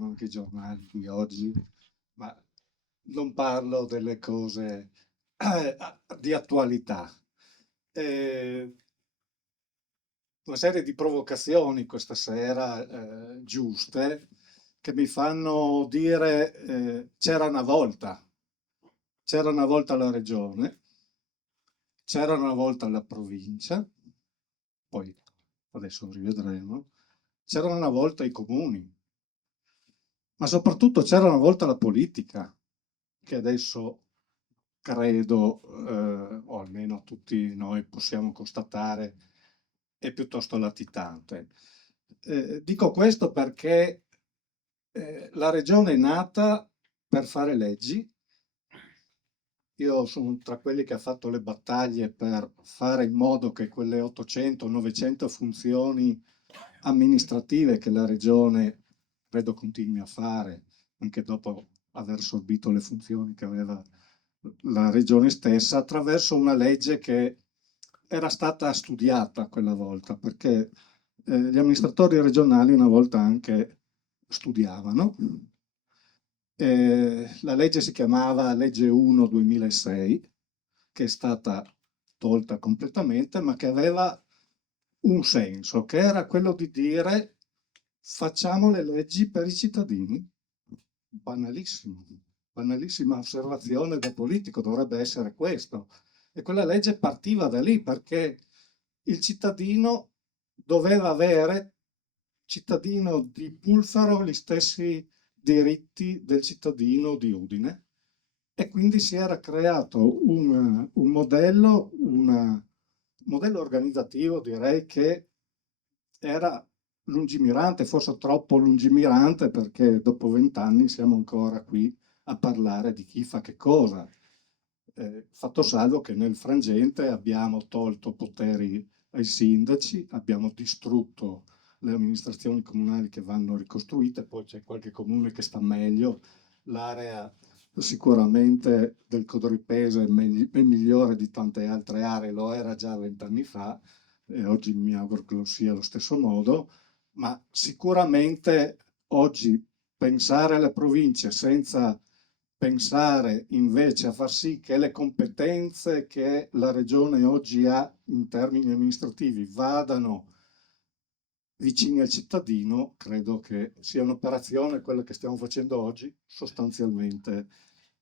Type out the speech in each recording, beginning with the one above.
aprono anche i giornali qui oggi, ma non parlo delle cose di attualità. Eh, una serie di provocazioni questa sera, giuste, che mi fanno dire c'era una volta la regione, c'era una volta la provincia, poi adesso rivedremo, c'erano una volta i comuni, ma soprattutto c'era una volta la politica, che adesso credo, o almeno tutti noi possiamo constatare, è piuttosto latitante. Dico questo perché la regione è nata per fare leggi. Io sono tra quelli che ha fatto le battaglie per fare in modo che quelle 800-900 funzioni amministrative che la regione credo continui a fare, anche dopo aver assorbito le funzioni che aveva la regione stessa, attraverso una legge che era stata studiata quella volta, perché gli amministratori regionali una volta anche studiavano. La legge si chiamava Legge 1 2006, che è stata tolta completamente, ma che aveva un senso, che era quello di dire facciamo le leggi per i cittadini. Banalissimo, banalissima osservazione da politico, dovrebbe essere questo. E quella legge partiva da lì perché il cittadino doveva avere, cittadino di Pulfaro, gli stessi diritti del cittadino di Udine. E quindi si era creato un modello, un modello organizzativo, direi, che era lungimirante, forse troppo lungimirante, perché dopo 20 anni siamo ancora qui a parlare di chi fa che cosa. Fatto salvo che nel frangente abbiamo tolto poteri ai sindaci, abbiamo distrutto le amministrazioni comunali che vanno ricostruite, poi c'è qualche comune che sta meglio, l'area sicuramente del Codoripese è migliore di tante altre aree, lo era già 20 anni fa, e oggi mi auguro che lo sia allo stesso modo, ma sicuramente oggi pensare alle province senza pensare invece a far sì che le competenze che la regione oggi ha in termini amministrativi vadano vicini al cittadino, credo che sia un'operazione, quella che stiamo facendo oggi, sostanzialmente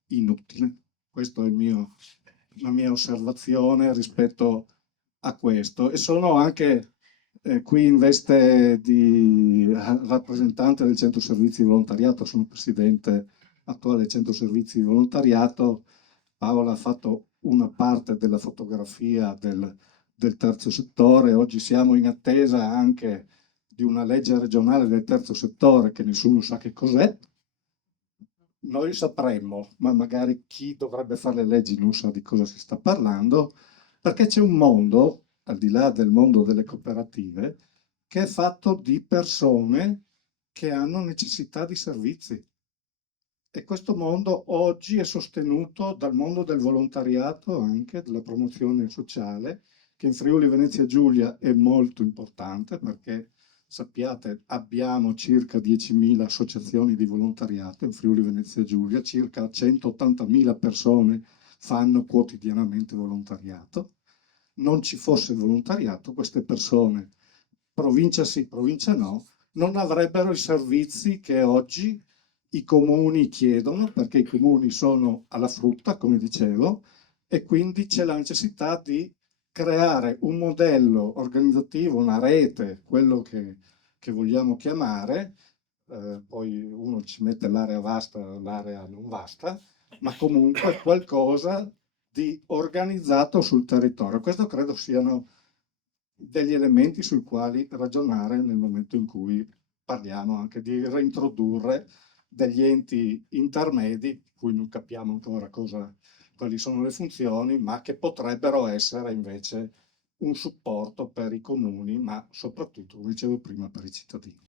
inutile. Questa è la mia osservazione rispetto a questo. E sono anche qui in veste di rappresentante del Centro Servizi di Volontariato, sono presidente attuale del Centro Servizi di Volontariato. Paola ha fatto una parte della fotografia del terzo settore, oggi siamo in attesa anche di una legge regionale del terzo settore che nessuno sa che cos'è. Noi sapremmo, ma magari chi dovrebbe fare le leggi non sa di cosa si sta parlando, perché c'è un mondo, al di là del mondo delle cooperative, che è fatto di persone che hanno necessità di servizi. E questo mondo oggi è sostenuto dal mondo del volontariato, anche della promozione sociale, che in Friuli Venezia Giulia è molto importante perché sappiate abbiamo circa 10.000 associazioni di volontariato in Friuli Venezia Giulia, circa 180.000 persone fanno quotidianamente volontariato. Non ci fosse volontariato, queste persone, provincia sì, provincia no, non avrebbero i servizi che oggi i comuni chiedono, perché i comuni sono alla frutta, come dicevo, e quindi c'è la necessità di creare un modello organizzativo, una rete, quello che vogliamo chiamare, poi uno ci mette l'area vasta, l'area non vasta, ma comunque qualcosa di organizzato sul territorio. Questo credo siano degli elementi sui quali ragionare nel momento in cui parliamo anche di reintrodurre degli enti intermedi, di cui non capiamo ancora quali sono le funzioni, ma che potrebbero essere invece un supporto per i comuni, ma soprattutto, come dicevo prima, per i cittadini.